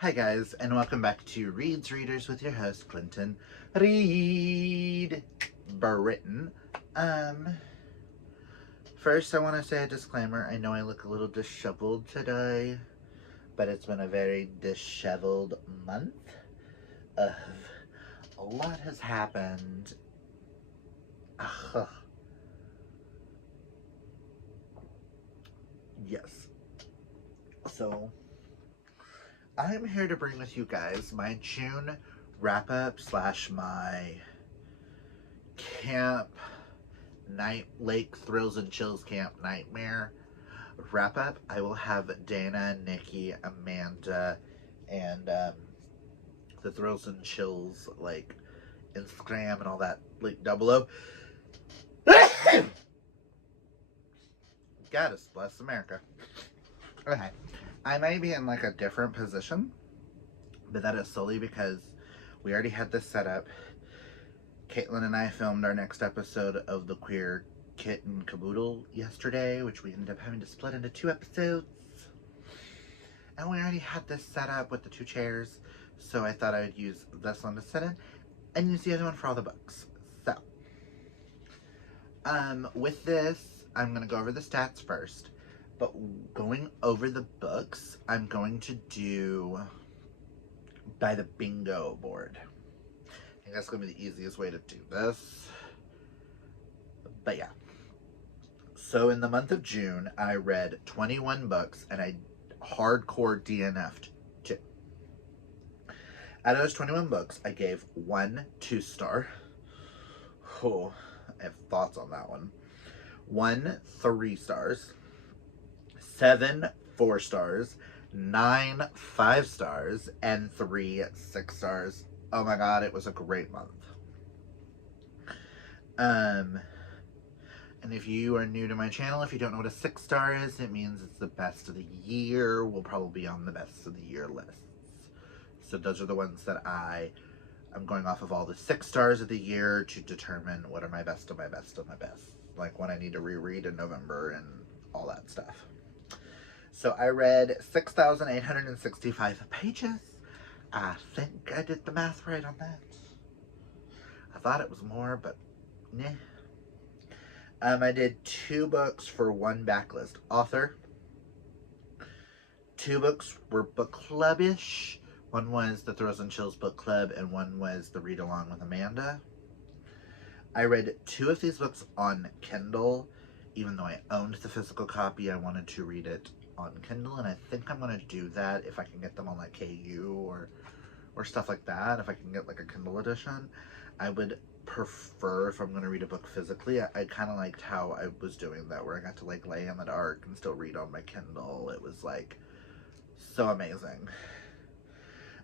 Hi guys, and welcome back to Reads Readers with your host, Clinton Reed Britton. First I want to say a disclaimer. I know I look a little disheveled today, but it's been a very disheveled month. A lot has happened. Yes. So, I'm here to bring with you guys my June wrap-up / my camp night lake thrills and chills camp nightmare wrap-up. I will have Dana, Nikki, Amanda, and the thrills and chills like Instagram and all that like double O. God bless America. Okay. I may be in like a different position, but that is solely because we already had this set up. Caitlin and I filmed our next episode of the Queer Kit and Caboodle yesterday, which we ended up having to split into 2 episodes. And we already had this set up with the 2 chairs, so I thought I would use this one to sit in and use the other one for all the books. So, with this, I'm going to go over the stats first. But going over the books, I'm going to do by the bingo board. I think that's going to be the easiest way to do this. But yeah. So in the month of June, I read 21 books and I hardcore DNF'd 2. Out of those 21 books, I gave 1 2-star. Oh, I have thoughts on that one. 1 3 stars. 7 4 stars, 9 5 stars, and 3 6 stars. Oh my god, it was a great month. And if you are new to my channel, if you don't know what a 6-star is, it means it's the best of the year. We'll probably be on the best of the year lists. So those are the ones that I'm going off of all the 6 stars of the year to determine what are my best of my best of my best. Like when I need to reread in November and all that stuff. So I read 6,865 pages. I think I did the math right on that. I thought it was more, but nah. I did 2 books for 1 backlist author. 2 books were book clubbish. One was the Thrills and Chills book club, and one was the Read Along with Amanda. I read 2 of these books on Kindle. Even though I owned the physical copy, I wanted to read it on Kindle, and I think I'm going to do that if I can get them on like KU or stuff like that. If I can get like a Kindle edition, I would prefer, if I'm going to read a book physically, I kind of liked how I was doing that, where I got to like lay in the dark and still read on my Kindle. It was like so amazing.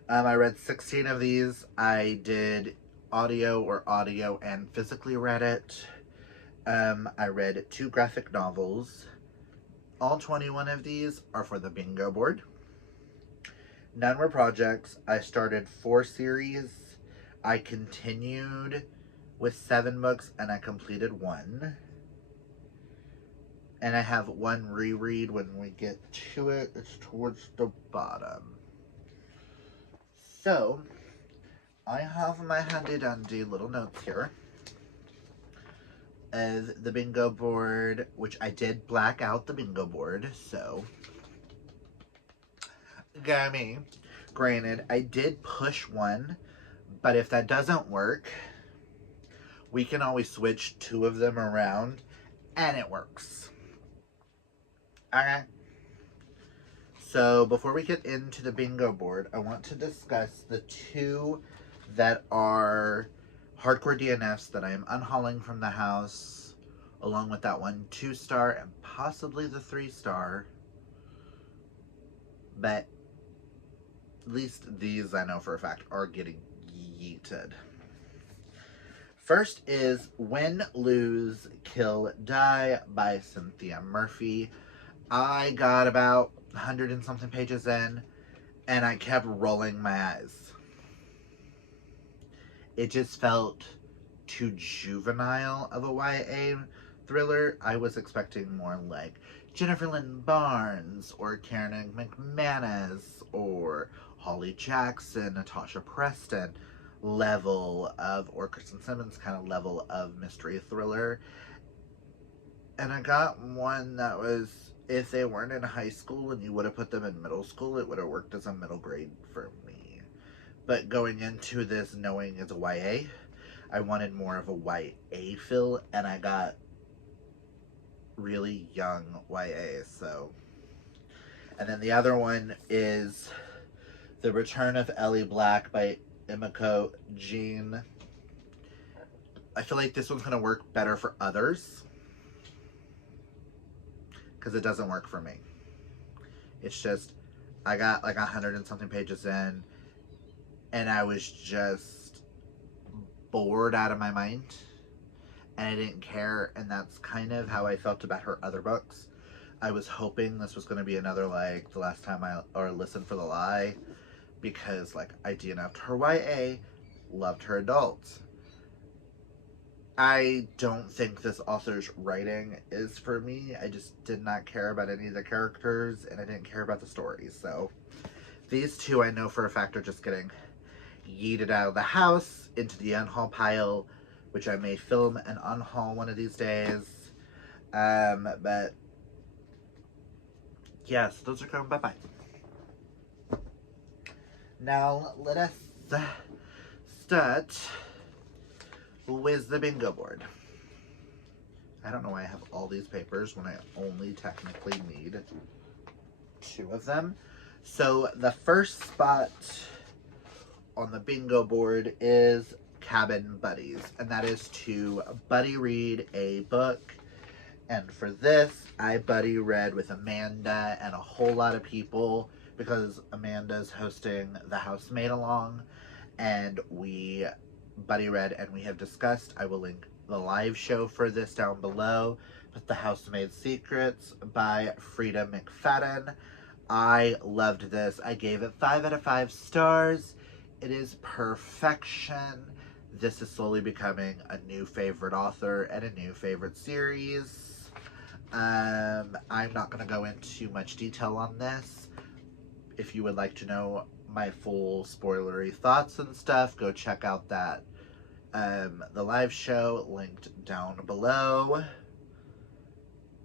I read 16 of these. I did audio and physically read it. I read 2 graphic novels. All 21 of these are for the bingo board. None were projects. I started 4 series. I continued with 7 books and I completed 1. And I have 1 reread when we get to it. It's towards the bottom. So, I have my handy dandy little notes here of the bingo board, which I did black out the bingo board, so got me. Granted, I did push 1, but if that doesn't work, we can always switch 2 of them around, and it works. Okay. So before we get into the bingo board, I want to discuss the 2 that are hardcore DNFs that I am unhauling from the house, along with that 1 2-star and possibly the 3-star. But at least these I know for a fact are getting yeeted. First is Win, Lose, Kill, Die by Cynthia Murphy. I got about 100 and something pages in, and I kept rolling my eyes. It just felt too juvenile of a YA thriller. I was expecting more like Jennifer Lynn Barnes or Karen McManus or Holly Jackson, Natasha Preston level of, or Kristen Simmons kind of level of mystery thriller. And I got one that was, if they weren't in high school and you would have put them in middle school, it would have worked as a middle grade for me. But going into this knowing it's a YA, I wanted more of a YA feel, and I got really young YA, so. And then the other one is The Return of Ellie Black by Emiko Jean. I feel like this one's going to work better for others, because it doesn't work for me. It's just, I got like 100 and something pages in, and I was just bored out of my mind, and I didn't care, and that's kind of how I felt about her other books. I was hoping this was going to be another, like, The Last Time or Listen for the Lie, because, like, I DNF'd her YA, loved her adults. I don't think this author's writing is for me. I just did not care about any of the characters, and I didn't care about the stories. So these two I know for a fact are just getting yeeted out of the house into the unhaul pile, which I may film and unhaul one of these days. But yes, those are going bye-bye. Now let us start with the bingo board. I don't know why I have all these papers when I only technically need 2 of them. So the first spot on the bingo board is Cabin Buddies, and that is to buddy read a book. And for this, I buddy read with Amanda and a whole lot of people, because Amanda's hosting the Housemaid Along, and we buddy read and we have discussed. I will link the live show for this down below, but The Housemaid's Secrets by Frida McFadden. I loved this. I gave it 5 out of 5 stars. It is perfection. This is slowly becoming a new favorite author and a new favorite series. I'm not going to go into much detail on this. If you would like to know my full spoilery thoughts and stuff, go check out that the live show linked down below.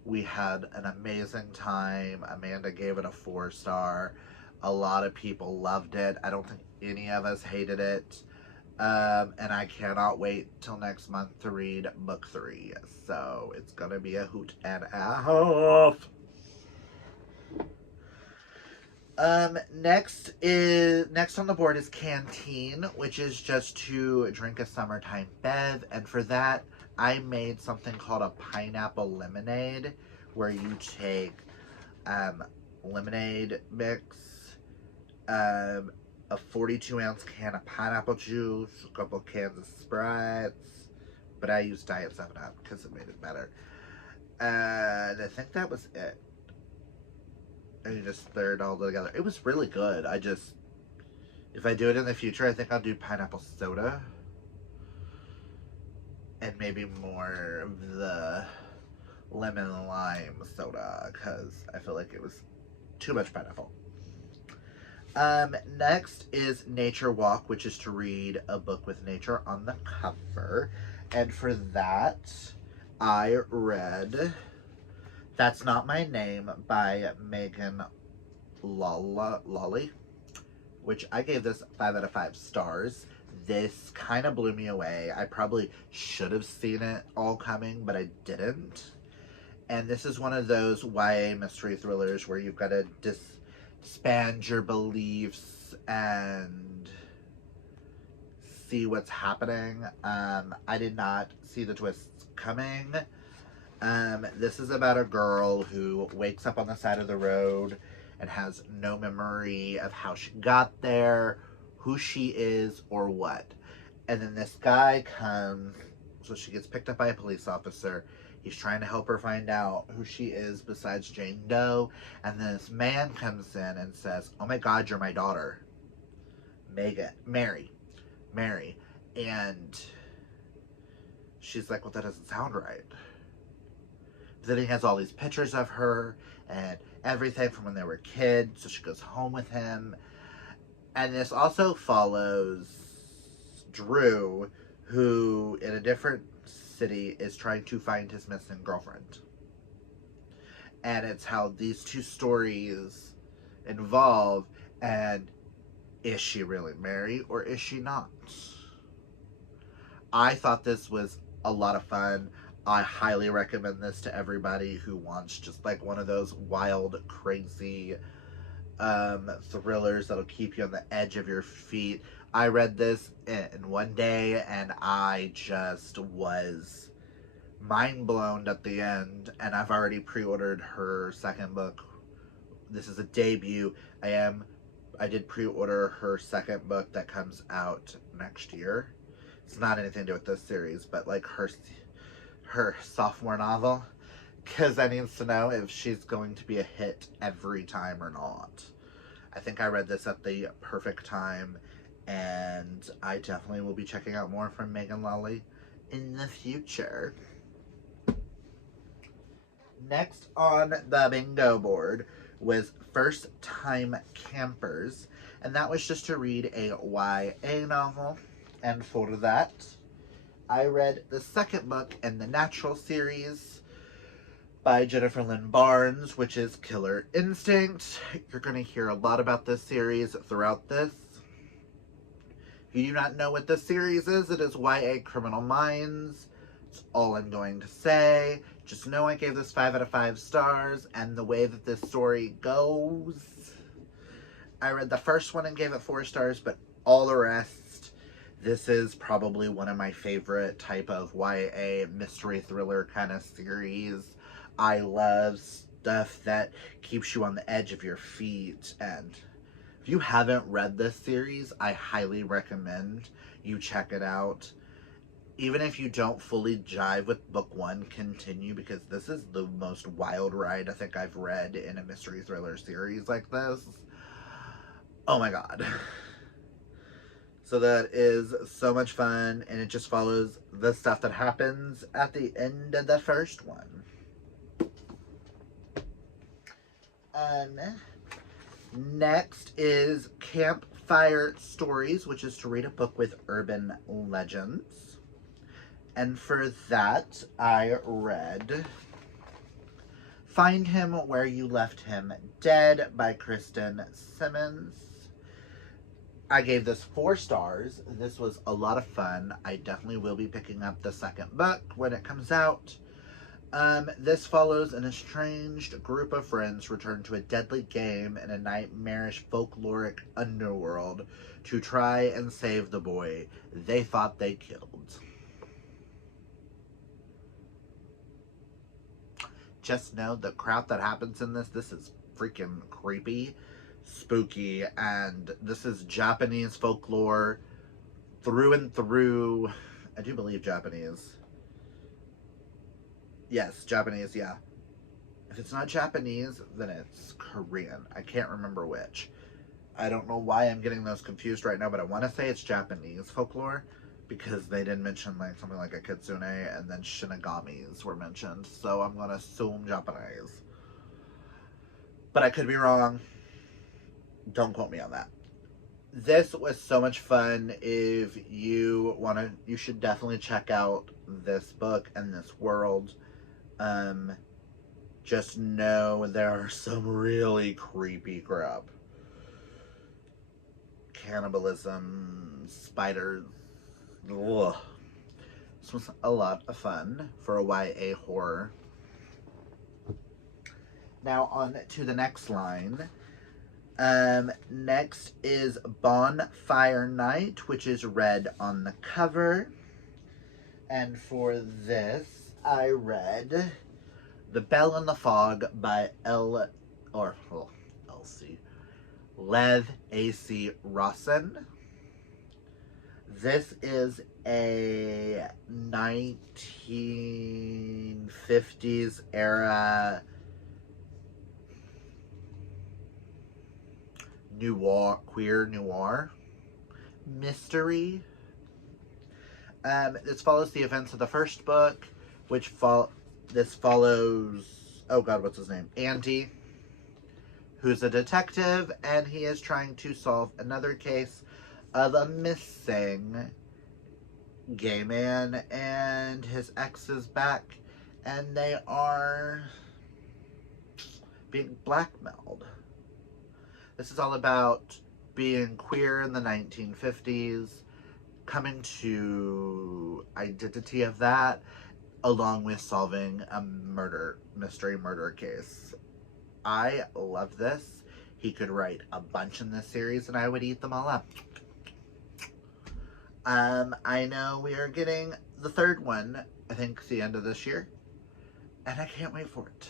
We had an amazing time. Amanda gave it a 4-star. A lot of people loved it. I don't think any of us hated it. And I cannot wait till next month to read book 3. So it's gonna be a hoot and a half. Next on the board is Canteen, which is just to drink a summertime bev, and for that I made something called a pineapple lemonade, where you take lemonade mix, a 42-ounce can of pineapple juice, a couple cans of Sprites, but I used Diet 7-Up because it made it better, and I think that was it. And you just stir it all together. It was really good. If I do it in the future, I think I'll do pineapple soda. And maybe more of the lemon lime soda, because I feel like it was too much pineapple. Next is Nature Walk, which is to read a book with nature on the cover. And for that, I read That's Not My Name by Megan Lolly, which I gave this 5 out of 5 stars. This kind of blew me away. I probably should have seen it all coming, but I didn't. And this is one of those YA mystery thrillers where you've got to disband your beliefs and see what's happening. I did not see the twists coming. This is about a girl who wakes up on the side of the road and has no memory of how she got there, who she is, or what. And then this guy comes, so she gets picked up by a police officer. He's trying to help her find out who she is besides Jane Doe. And then this man comes in and says, "Oh my God, you're my daughter, Mary. And she's like, "Well, that doesn't sound right." Then he has all these pictures of her and everything from when they were kids. So she goes home with him. And this also follows Drew, who in a different city is trying to find his missing girlfriend. And it's how these two stories involve, and is she really married or is she not? I thought this was a lot of fun. I highly recommend this to everybody who wants just like one of those wild, crazy thrillers that'll keep you on the edge of your feet. I read this in one day and I just was mind blown at the end. And I've already pre-ordered her second book. This is a debut. I did pre-order her second book that comes out next year. It's not anything to do with this series, but like her sophomore novel, because I need to know if she's going to be a hit every time or not. I think I read this at the perfect time, and I definitely will be checking out more from Megan Lawley in the future. Next on the bingo board was First Time Campers, and that was just to read a YA novel. And for that, I read the second book in the Natural series by Jennifer Lynn Barnes, which is Killer Instinct. You're going to hear a lot about this series throughout this. If you do not know what this series is, it is YA Criminal Minds. That's all I'm going to say. Just know I gave this 5 out of 5 stars, and the way that this story goes, I read the first one and gave it 4 stars, but all the rest, this is probably one of my favorite type of YA mystery thriller kind of series. I love stuff that keeps you on the edge of your feet, and if you haven't read this series, I highly recommend you check it out. Even if you don't fully jive with book one, continue, because this is the most wild ride I think I've read in a mystery thriller series like this. Oh my god. So that is so much fun, and it just follows the stuff that happens at the end of the first one. Next is Campfire Stories, which is to read a book with urban legends. And for that, I read Find Him Where You Left Him Dead by Kristen Simmons. I gave this 4 stars. This was a lot of fun. I definitely will be picking up the second book when it comes out. This follows an estranged group of friends return to a deadly game in a nightmarish folkloric underworld to try and save the boy they thought they killed. Just know the crap that happens in this is freaking creepy, spooky, and this is Japanese folklore through and through. I do believe Japanese. Yes, Japanese, yeah. If it's not Japanese, then it's Korean. I can't remember which. I don't know why I'm getting those confused right now, but I want to say it's Japanese folklore, because they did mention like something like a kitsune, and then shinigamis were mentioned, so I'm gonna assume Japanese. But I could be wrong. Don't quote me on that. This was so much fun. If you want to, you should definitely check out this book and this world. Just know there are some really creepy crap. Cannibalism, spiders. Ugh. This was a lot of fun for a YA horror. Now on to the next line. Next is Bonfire Night, which is red on the cover. And for this, I read The Bell in the Fog by Lev A.C. Rawson. This is a 1950s era queer noir mystery. This follows the events of the first book, this follows, oh god, what's his name? Andy, who's a detective, and he is trying to solve another case of a missing gay man, and his ex is back, and they are being blackmailed. This is all about being queer in the 1950s, coming to identity of that, along with solving a mystery murder case. I love this. He could write a bunch in this series and I would eat them all up. I know we are getting the third one, I think the end of this year, and I can't wait for it.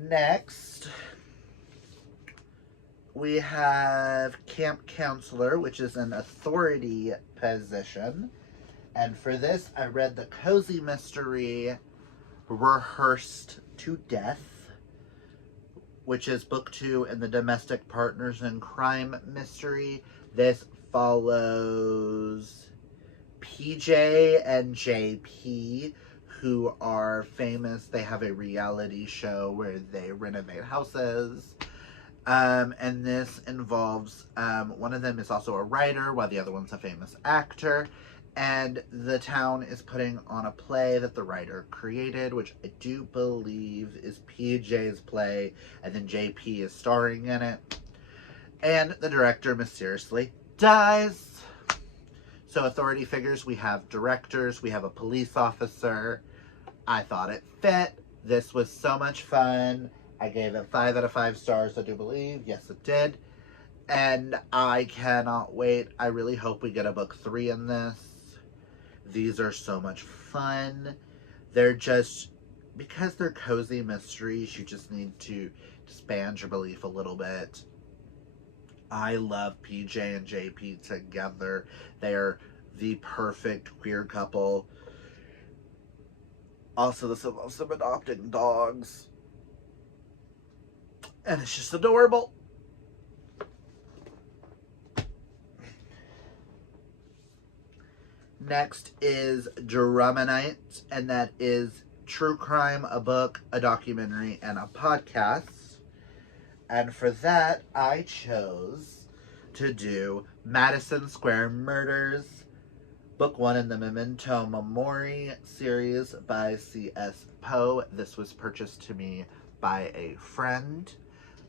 Next, we have camp counselor, which is an authority position. And for this, I read the cozy mystery Rehearsed to Death, which is book 2 in the domestic partners in crime mystery. This follows PJ and JP, who are famous. They have a reality show where they renovate houses. And this involves, one of them is also a writer, while the other one's a famous actor. And the town is putting on a play that the writer created, which I do believe is PJ's play, and then JP is starring in it. And the director mysteriously dies. So authority figures, we have directors, we have a police officer. I thought it fit. This was so much fun. I gave it 5 out of 5 stars, I do believe. Yes, it did. And I cannot wait. I really hope we get a book 3 in this. These are so much fun. They're just, because they're cozy mysteries, you just need to expand your belief a little bit. I love PJ and JP together. They are the perfect queer couple. Also, this involves them adopting dogs. And it's just adorable. Next is Dramonite, and that is true crime, a book, a documentary, and a podcast. And for that, I chose to do Madison Square Murders, Book 1 in the Memento Mori series by C.S. Poe. This was purchased to me by a friend,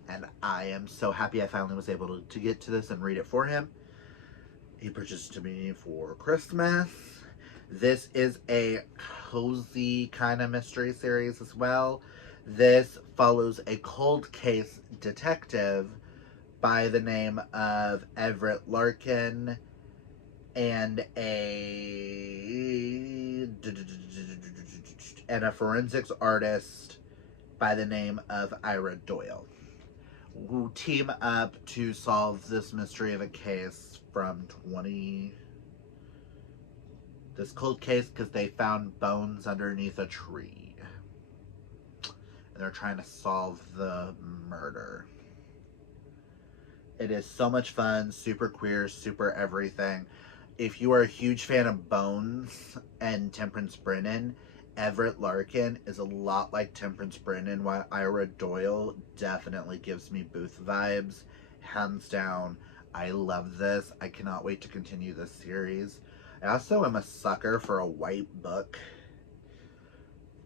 and I am so happy I finally was able to get to this and read it for him. He purchased it to me for Christmas. This is a cozy kind of mystery series as well. This follows a cold case detective by the name of Everett Larkin and a forensics artist by the name of Ira Doyle, who team up to solve this mystery of a case from this cold case because they found bones underneath a tree. And they're trying to solve the murder. It is so much fun, super queer, super everything. If you are a huge fan of Bones and Temperance Brennan, Everett Larkin is a lot like Temperance Brennan, while Ira Doyle definitely gives me Booth vibes. Hands down, I love this. I cannot wait to continue this series. I also am a sucker for a white book.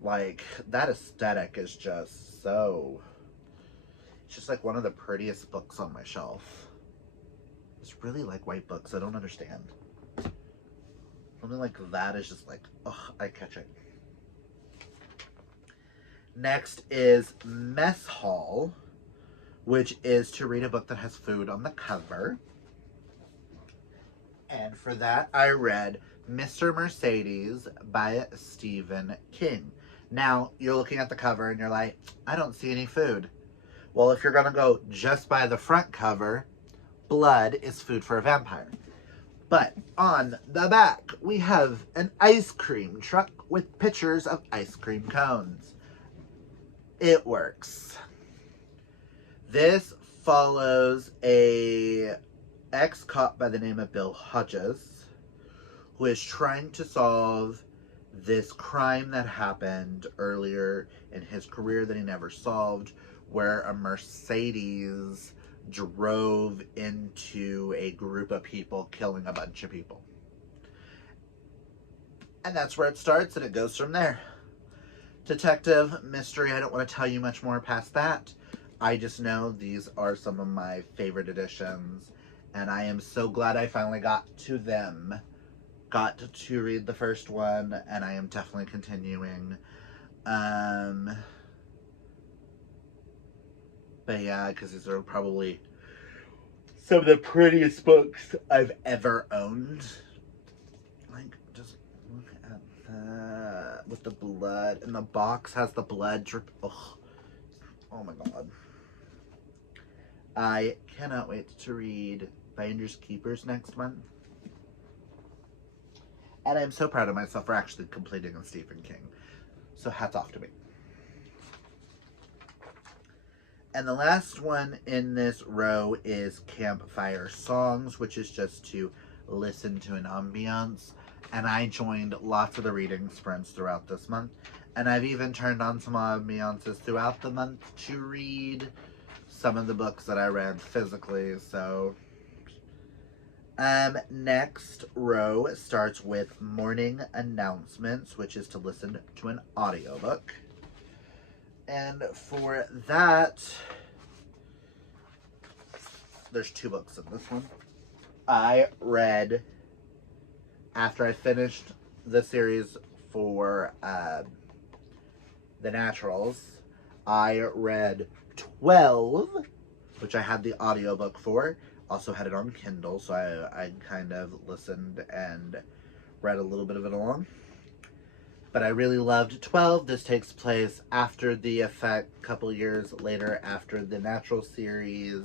Like, that aesthetic is just so... It's just like one of the prettiest books on my shelf. I just really like white books. I don't understand. Something like that is just like, oh, I catch it. Next is Mess Hall, which is to read a book that has food on the cover. And for that, I read Mr. Mercedes by Stephen King. Now, you're looking at the cover and you're like, I don't see any food. Well, if you're going to go just by the front cover, blood is food for a vampire. But on the back, we have an ice cream truck with pictures of ice cream cones. It works. This follows a ex-cop by the name of Bill Hodges, who is trying to solve this crime that happened earlier in his career that he never solved, where a Mercedes drove into a group of people, killing a bunch of people. And that's where it starts, and it goes from there. Detective, mystery, I don't want to tell you much more past that. I just know these are some of my favorite editions, and I am so glad I finally got to them. Got to read the first one, and I am definitely continuing. But yeah, because these are probably some of the prettiest books I've ever owned. Like, just look at that with the blood, and the box has the blood drip. Ugh. Oh my god. I cannot wait to read Finders Keepers next month. And I'm so proud of myself for actually completing a Stephen King. So hats off to me. And the last one in this row is Campfire Songs, which is just to listen to an ambiance. And I joined lots of the reading sprints throughout this month. And I've even turned on some ambiances throughout the month to read some of the books that I read physically. So, next row starts with Morning Announcements, which is to listen to an audiobook. And for that, there's 2 books in this one. I read, after I finished the series for The Naturals, I read 12, which I had the audiobook for. Also had it on Kindle, so I kind of listened and read a little bit of it along. But I really loved 12. This takes place after the effect, a couple years later after the Natural series.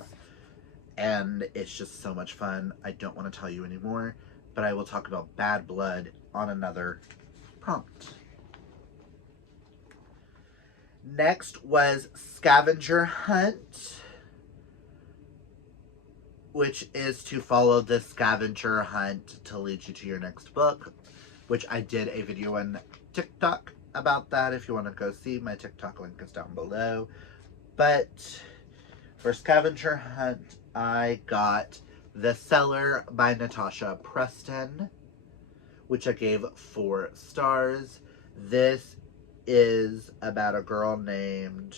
And it's just so much fun. I don't want to tell you anymore, but I will talk about Bad Blood on another prompt. Next was Scavenger Hunt, which is to follow this scavenger hunt to lead you to your next book, which I did a video on TikTok about that. If you want to go see, my TikTok link is down below. But for Scavenger Hunt, I got The Cellar by Natasha Preston, which I gave 4 stars. This is about a girl named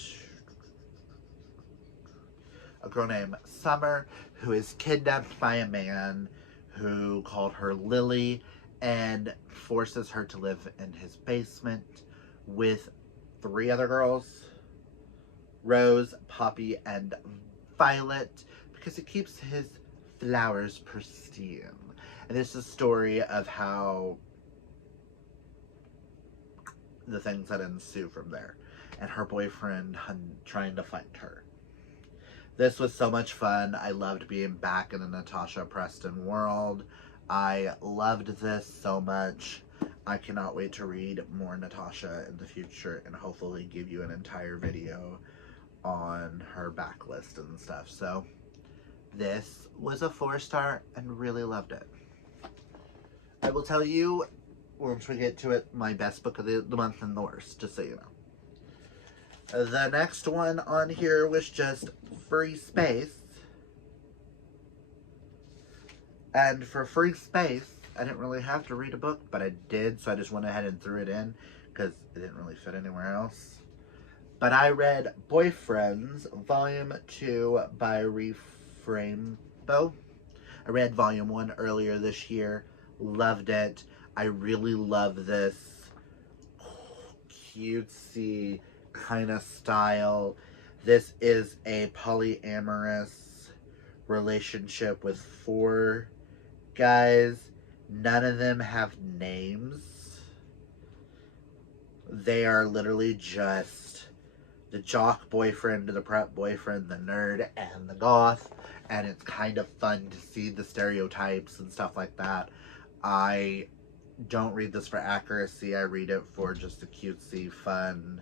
Summer, who is kidnapped by a man who called her Lily and forces her to live in his basement with 3 other girls, Rose, Poppy, and Violet, because he keeps his flowers pristine. And this is a story of how the things that ensue from there, and her boyfriend trying to find her. This was so much fun. I loved being back in the Natasha Preston world. I loved this so much. I cannot wait to read more Natasha in the future and hopefully give you an entire video on her backlist and stuff. So this was a 4-star and really loved it. I will tell you, once we get to it, my best book of the month and the worst, just so you know. The next one on here was just Free Space. And for Free Space, I didn't really have to read a book, but I did, so I just went ahead and threw it in because it didn't really fit anywhere else. But I read Boyfriends, Volume 2 by Reframebo. I read Volume 1 earlier this year. Loved it. I really love this cutesy kind of style. This is a polyamorous relationship with 4 guys. None of them have names. They are literally just the jock boyfriend, the prep boyfriend, the nerd, and the goth. And it's kind of fun to see the stereotypes and stuff like that. I don't read this for accuracy. I read it for just the cutesy, fun,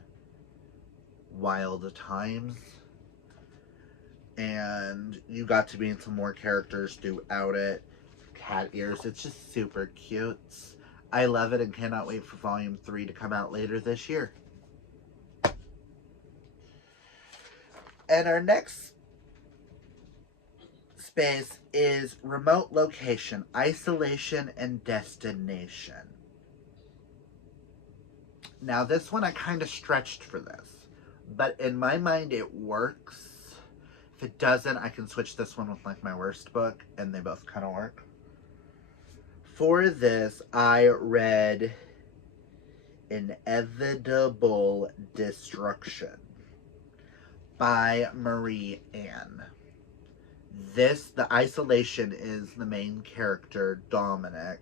wild times. And you got to meet some more characters throughout it. cat ears. It's just super cute. I love it and cannot wait for volume 3 to come out later this year. And our next space is remote location, isolation, and destination. Now this one I kind of stretched for this, but in my mind it works. If it doesn't, I can switch this one with like my worst book, and they both kind of work. For this, I read Inevitable Destruction by Marie Anne. The isolation is the main character, Dominic,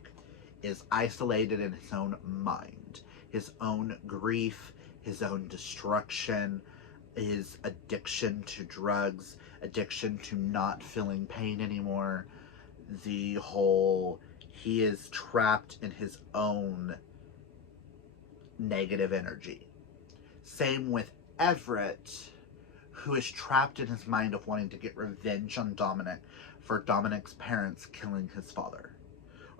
is isolated in his own mind, his own grief, his own destruction, his addiction to drugs, addiction to not feeling pain anymore, he is trapped in his own negative energy. Same with Everett, who is trapped in his mind of wanting to get revenge on Dominic for Dominic's parents killing his father.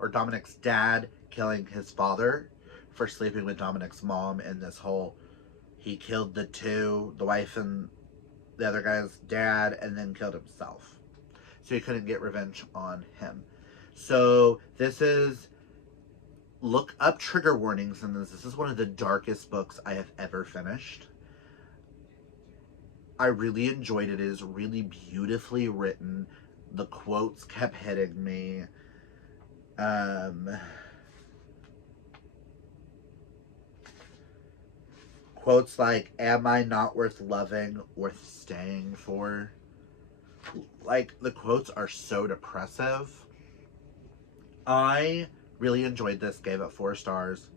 Or Dominic's dad killing his father for sleeping with Dominic's mom in this whole, he killed the wife and the other guy's dad, and then killed himself. So he couldn't get revenge on him. So this is, look up trigger warnings in this. This is one of the darkest books I have ever finished. I really enjoyed it. It is really beautifully written. The quotes kept hitting me. Quotes like, "Am I not worth loving, worth staying for?" Like, the quotes are so depressive. I really enjoyed this, gave it 4 stars.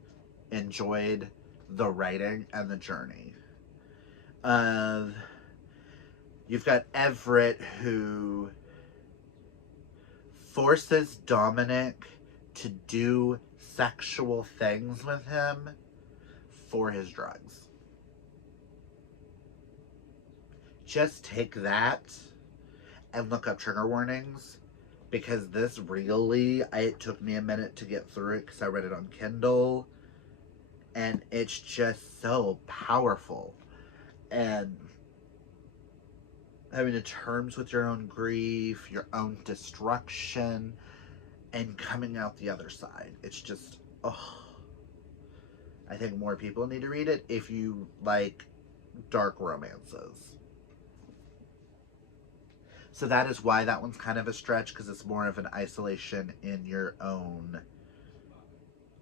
Enjoyed the writing and the journey. You've got Everett, who forces Dominic to do sexual things with him for his drugs. Just take that and look up trigger warnings, because this really, it took me a minute to get through it because I read it on Kindle, and it's just so powerful. And having to terms with your own grief, your own destruction, and coming out the other side. It's just, I think more people need to read it if you like dark romances. So that is why that one's kind of a stretch, because it's more of an isolation in your own,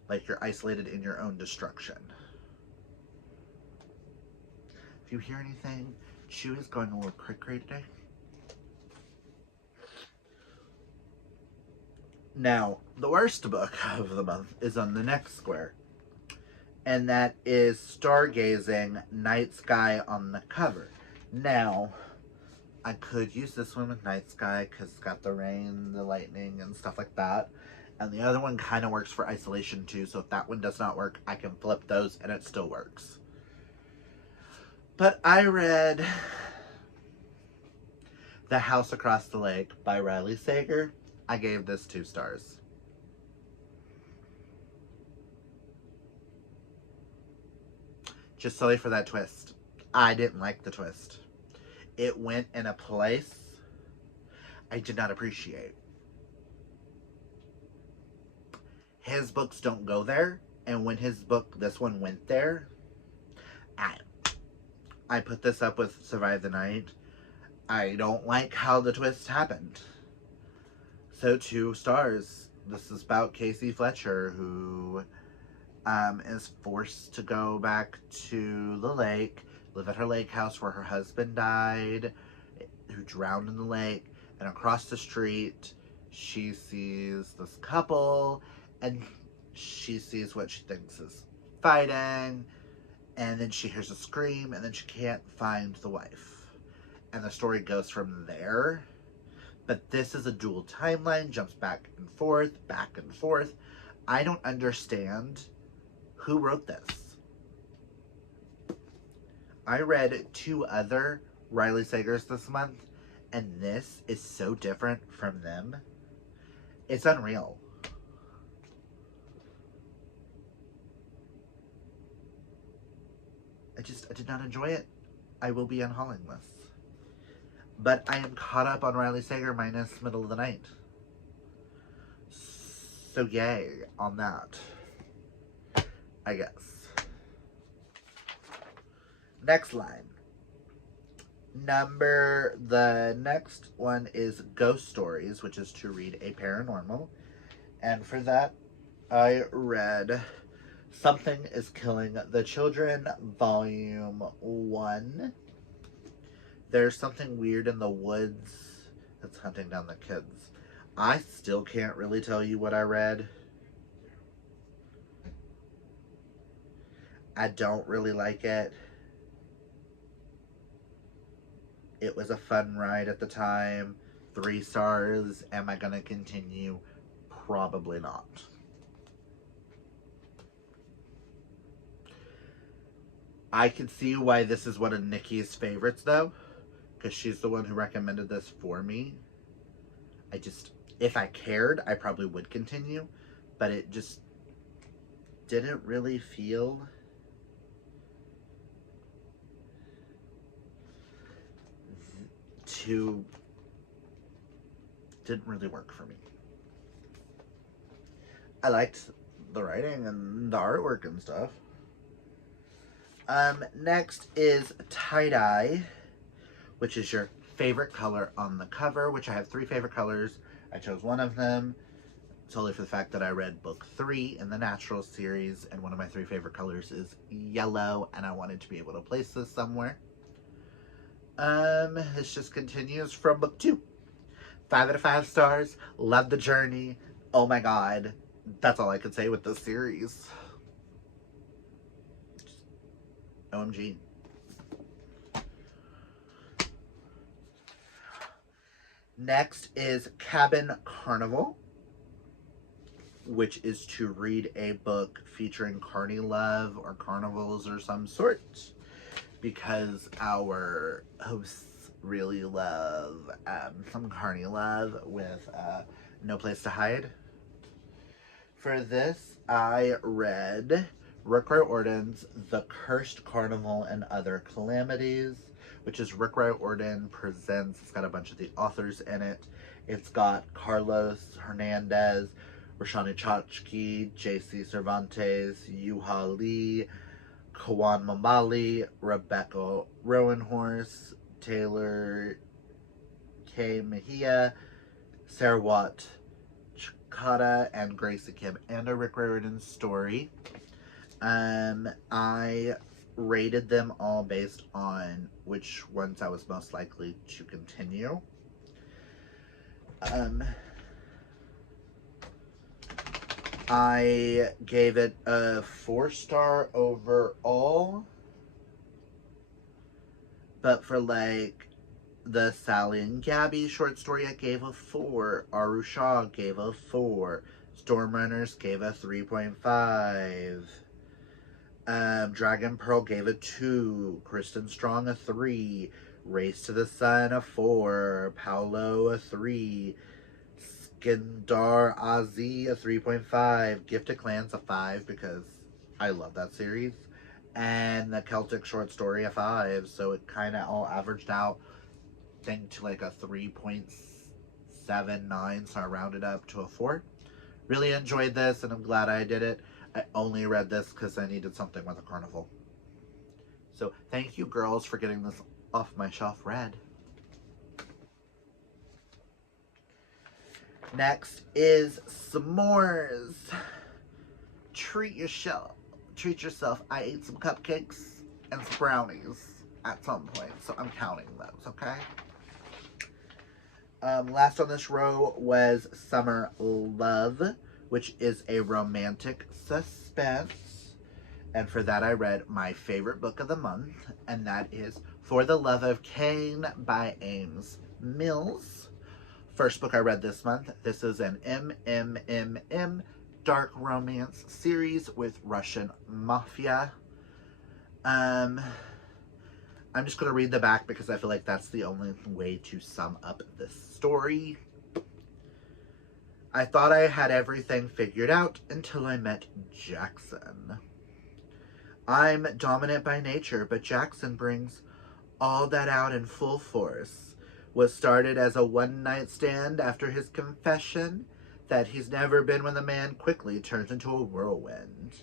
like you're isolated in your own destruction. If you hear anything, Chew is going a little cray-cray today. Now, the worst book of the month is on the next square, and that is Stargazing, Night Sky on the cover. Now, I could use this one with Night Sky because it's got the rain, the lightning, and stuff like that. And the other one kind of works for isolation too, so if that one does not work, I can flip those and it still works. But I read The House Across the Lake by Riley Sager. I gave this 2 stars. Just solely for that twist. I didn't like the twist. It went in a place I did not appreciate. His books don't go there, and when this one went there, I put this up with Survive the Night. I don't like how the twist happened. So 2 stars. This is about Casey Fletcher, who is forced to go back to the lake, live at her lake house where her husband died, who drowned in the lake, and across the street she sees this couple, and she sees what she thinks is fighting, and then she hears a scream, and then she can't find the wife. And the story goes from there. But this is a dual timeline, jumps back and forth, back and forth. I don't understand who wrote this. I read 2 other Riley Sagers this month, and this is so different from them. It's unreal. I did not enjoy it. I will be unhauling this. But I am caught up on Riley Sager minus Middle of the Night. So yay on that, I guess. Next line. The next one is Ghost Stories, which is to read a paranormal. And for that, I read Something is Killing the Children, Volume 1. There's something weird in the woods that's hunting down the kids. I still can't really tell you what I read. I don't really like it. It was a fun ride at the time. 3 stars. Am I going to continue? Probably not. I can see why this is one of Nikki's favorites, though, because she's the one who recommended this for me. If I cared, I probably would continue, but it just didn't really feel didn't really work for me. I liked the writing and the artwork and stuff. Next is Tie-Dye, which is your favorite color on the cover, which I have 3 favorite colors. I chose one of them solely for the fact that I read book 3 in the Natural series, and one of my 3 favorite colors is yellow, and I wanted to be able to place this somewhere. This just continues from book 2. 5 out of 5 stars. Love the journey. Oh my god. That's all I could say with this series. OMG. Next is Cabin Carnival, which is to read a book featuring carny love or carnivals or some sort, because our hosts really love some carny love with No Place to Hide. For this, I read Rick Riordan's The Cursed Carnival and Other Calamities, which is Rick Riordan Presents. It's got a bunch of the authors in it. It's got Carlos Hernandez, Roshani Chachki, J.C. Cervantes, Yuha Lee, Kawan Mamali, Rebecca Rowanhorse, Taylor K. Mejia, Sarah Watt Chikata, and Gracie Kim, and a Rick Riordan story. I rated them all based on which ones I was most likely to continue. I gave it a 4-star overall, but for like the Sally and Gabby short story, I gave a 4. Aru Shah gave a 4. Stormrunners gave a 3.5. Dragon Pearl gave a 2. Kristen Strong a 3. Race to the Sun a 4. Paolo a 3. Skindar Azi a 3.5. Gifted Clans a 5 because I love that series. And the Celtic short story a 5. So it kind of all averaged out, I think, to like a 3.79. So I rounded up to a 4. Really enjoyed this, and I'm glad I did it. I only read this because I needed something with a carnival. So thank you, girls, for getting this off my shelf read. Next is S'mores. Treat yourself. I ate some cupcakes and some brownies at some point, so I'm counting those, okay? Last on this row was Summer Love, which is a romantic suspense. And for that, I read my favorite book of the month, and that is For the Love of Cain by Ames Mills. First book I read this month. This is an MMMM dark romance series with Russian mafia. I'm just going to read the back because I feel like that's the only way to sum up this story. I thought I had everything figured out until I met Jackson. I'm dominant by nature, but Jackson brings all that out in full force. Was started as a one-night stand after his confession that he's never been with a man quickly turns into a whirlwind.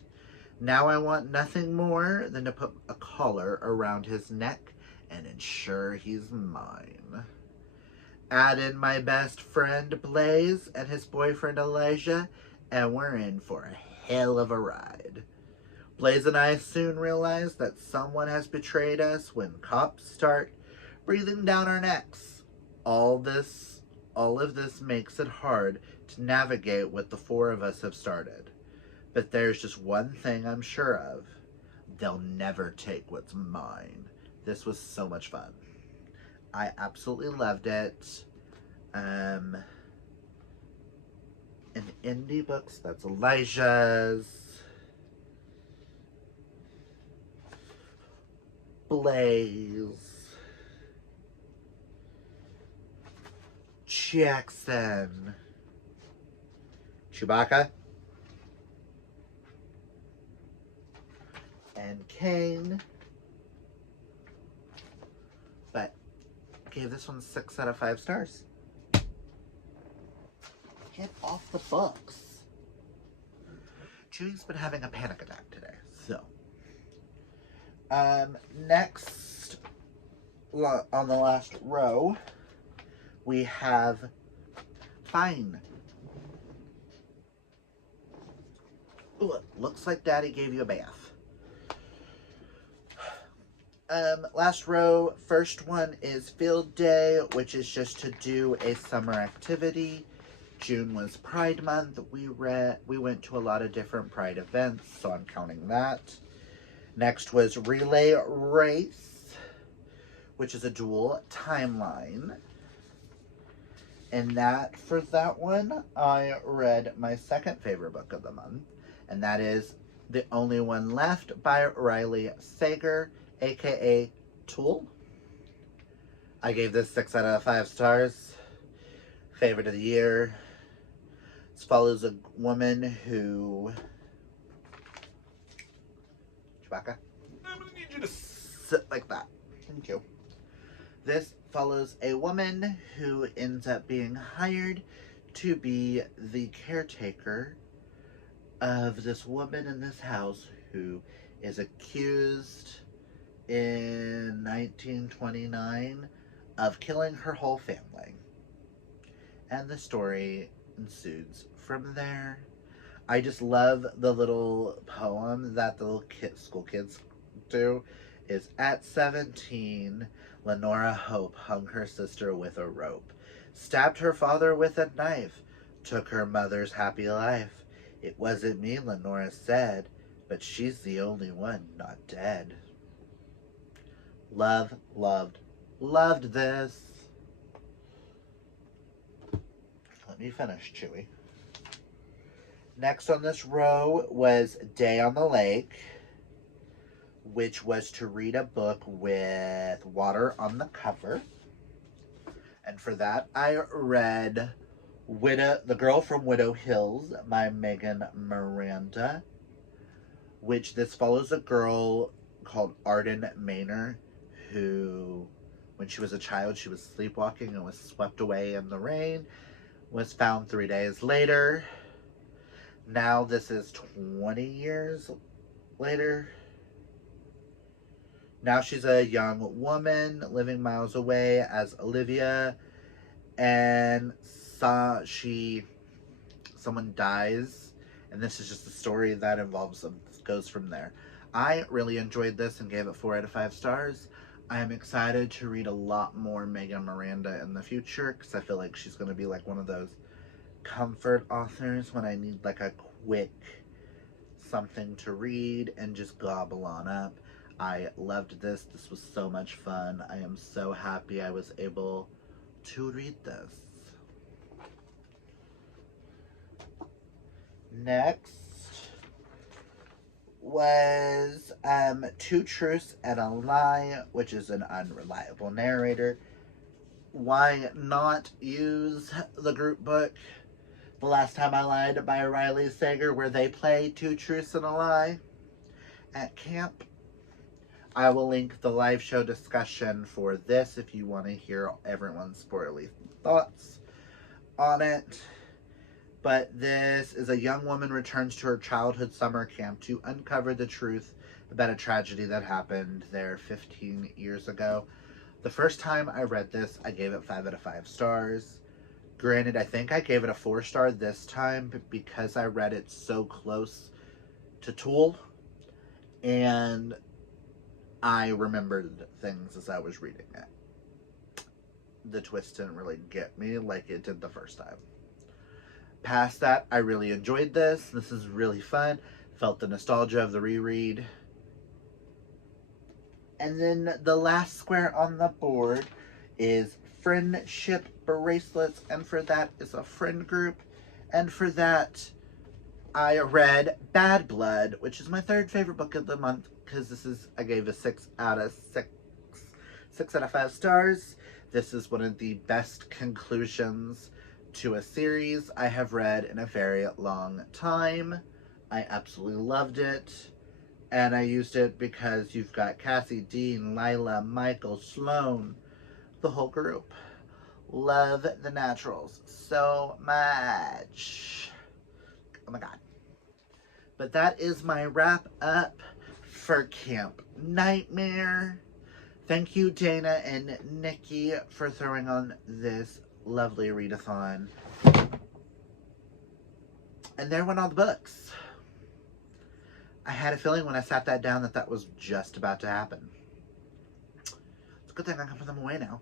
Now I want nothing more than to put a collar around his neck and ensure he's mine. Add in my best friend Blaze and his boyfriend Elijah, and we're in for a hell of a ride. Blaze and I soon realize that someone has betrayed us when cops start breathing down our necks. All of this makes it hard to navigate what the four of us have started. But there's just one thing I'm sure of. They'll never take what's mine. This was so much fun. I absolutely loved it. In indie books, that's Elijah's. Blaze. Jackson. Chewbacca. And Kane. But gave this one 6 out of 5 stars. Get off the books. Chewie's been having a panic attack today, so. Next, on the last row, we have Fine. Ooh, looks like Daddy gave you a bath. Last row, first one is Field Day, which is just to do a summer activity. June was Pride Month. We went to a lot of different Pride events, so I'm counting that. Next was Relay Race, which is a dual timeline. And for that one, I read my second favorite book of the month, and that is The Only One Left by Riley Sager, aka Tool. I gave this 6 out of 5 stars. Favorite of the year. This follows a woman who... Chewbacca? I'm gonna need you to sit like that. Thank you. This follows a woman who ends up being hired to be the caretaker of this woman in this house who is accused in 1929 of killing her whole family. And the story ensues from there. I just love the little poem that the little school kids do. Is at 17, Lenora Hope hung her sister with a rope, stabbed her father with a knife, took her mother's happy life. It wasn't me, Lenora said, but she's the only one not dead. Loved this. Let me finish, Chewy. Next on this row was Day on the Lake, which was to read a book with water on the cover. And for that, I read The Girl from Widow Hills by Megan Miranda, which this follows a girl called Arden Maynor, who, when she was a child, she was sleepwalking and was swept away in the rain, was found 3 days later. Now this is 20 years later. Now she's a young woman living miles away as Olivia, and someone dies, and this is just a story that goes from there. I really enjoyed this and gave it 4 out of 5 stars. I am excited to read a lot more Megan Miranda in the future, because I feel like she's going to be like one of those comfort authors when I need like a quick something to read and just gobble on up. I loved this. This was so much fun. I am so happy I was able to read this. Next was Two Truths and a Lie, which is an unreliable narrator. Why not use the group book? The Last Time I Lied by Riley Sager, where they play Two Truths and a Lie at camp. I will link the live show discussion for this if you want to hear everyone's spoilerly thoughts on it. But this is a young woman returns to her childhood summer camp to uncover the truth about a tragedy that happened there 15 years ago. The first time I read this, I gave it 5 out of 5 stars. Granted, I think I gave it a 4-star this time because I read it so close to Tool, and I remembered things as I was reading it. The twist didn't really get me like it did the first time. Past that, I really enjoyed this. This is really fun. Felt the nostalgia of the reread. And then the last square on the board is friendship bracelets, and for that is a friend group. And for that, I read Bad Blood, which is my 3rd favorite book of the month, because I gave a 6 out of 5 stars. This is one of the best conclusions to a series I have read in a very long time. I absolutely loved it. And I used it because you've got Cassie, Dean, Lila, Michael, Sloane, the whole group. Love the Naturals so much. Oh my god. But that is my wrap up for Camp Nightmare. Thank you, Dana and Nikki, for throwing on this lovely readathon. And there went all the books. I had a feeling when I sat that down that was just about to happen. It's a good thing I can put them away now.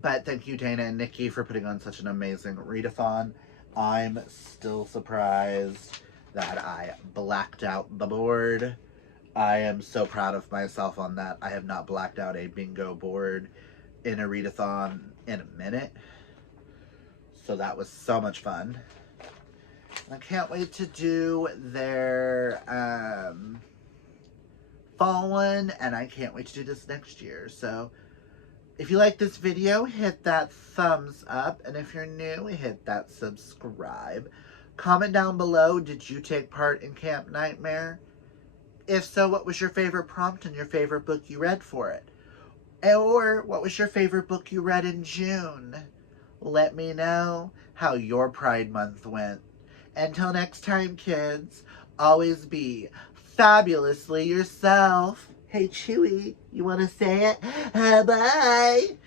But thank you, Dana and Nikki, for putting on such an amazing readathon. I'm still surprised that I blacked out the board. I am so proud of myself on that. I have not blacked out a bingo board in a readathon in a minute. So that was so much fun. I can't wait to do their fall one, and I can't wait to do this next year. So if you like this video, hit that thumbs up, and if you're new, hit that subscribe. Comment down below, did you take part in Camp Nightmare? If so, what was your favorite prompt and your favorite book you read for it? Or what was your favorite book you read in June? Let me know how your Pride Month went. Until next time, kids, always be fabulously yourself. Hey, Chewy, you want to say it? Bye.